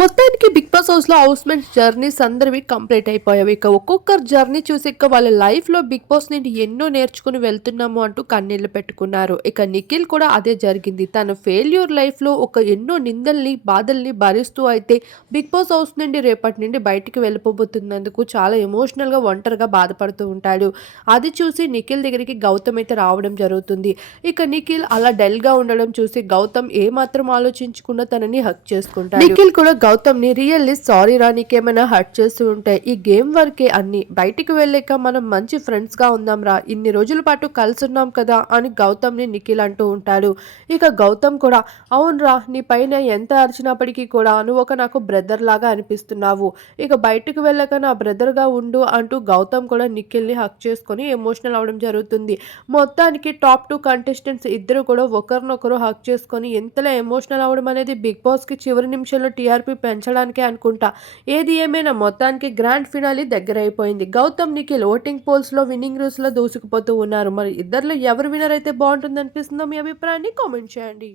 మొత్తానికి Bigg Boss హౌస్లో housemates journeys అందరివి కంప్లీట్ అయిపోయాయి ఇక ఒక్కొక్కరు జర్నీ చూసి ఇక వాళ్ళ లైఫ్లో బిగ్ బాస్ నుండి ఎన్నో నేర్చుకుని వెళ్తున్నాము అంటూ కన్నీళ్ళు పెట్టుకున్నారు. ఇక నిఖిల్ కూడా అదే జరిగింది. తన ఫెయిల్యూర్ లైఫ్లో ఒక ఎన్నో నిందల్ని బాధల్ని భరిస్తూ అయితే బిగ్ బాస్ హౌస్ నుండి రేపటి నుండి బయటికి వెళ్ళిపోబోతున్నందుకు చాలా ఎమోషనల్గా ఒంటరిగా బాధపడుతూ ఉంటాడు. అది చూసి నిఖిల్ దగ్గరికి గౌతమ్ అయితే రావడం జరుగుతుంది. ఇక నిఖిల్ అలా డల్గా ఉండడం చూసి గౌతమ్ ఏ మాత్రం ఆలోచించకుండా తనని హక్ చేసుకుంటాడు. నిఖిల్ కూడా గౌతమ్ని రియల్లీ సారీ రా నీకేమైనా హర్ట్ చేస్తూ ఉంటే ఈ గేమ్ వరకే అన్ని బయటికి వెళ్ళాక మనం మంచి ఫ్రెండ్స్గా ఉందాం రా ఇన్ని రోజుల పాటు కలిసి ఉన్నాం కదా అని గౌతమ్ని నిఖిల్ అంటూ ఉంటాడు. ఇక గౌతమ్ కూడా అవునరా నీ పైన ఎంత అరిచినప్పటికీ కూడా నువ్వు ఒక నాకు బ్రదర్ లాగా అనిపిస్తున్నావు. ఇక బయటకు వెళ్ళాక నా బ్రదర్గా ఉండు అంటూ గౌతమ్ కూడా నిఖిల్ని హక్ చేసుకొని ఎమోషనల్ అవడం జరుగుతుంది. మొత్తానికి టాప్ టూ కంటెస్టెంట్స్ ఇద్దరు కూడా ఒకరినొకరు హక్ చేసుకొని ఎంతలా ఎమోషనల్ అవడం అనేది బిగ్ బాస్కి చివరి నిమిషంలో టీఆర్పీ పెంచడానికే అనుకుంటా. ఏది ఏమైనా మొత్తానికి గ్రాండ్ ఫినాలి దగ్గర అయిపోయింది గౌతమ్ నిఖిల్ ఓటింగ్ పోల్స్లో విన్నింగ్ రేస్లో దూసుకుపోతూ ఉన్నారు. మరి ఇద్దరిలో ఎవరు వినర్ అయితే బాగుంటుంది అనిపిస్తుందో మీ అభిప్రాయాన్ని కామెంట్ చేయండి.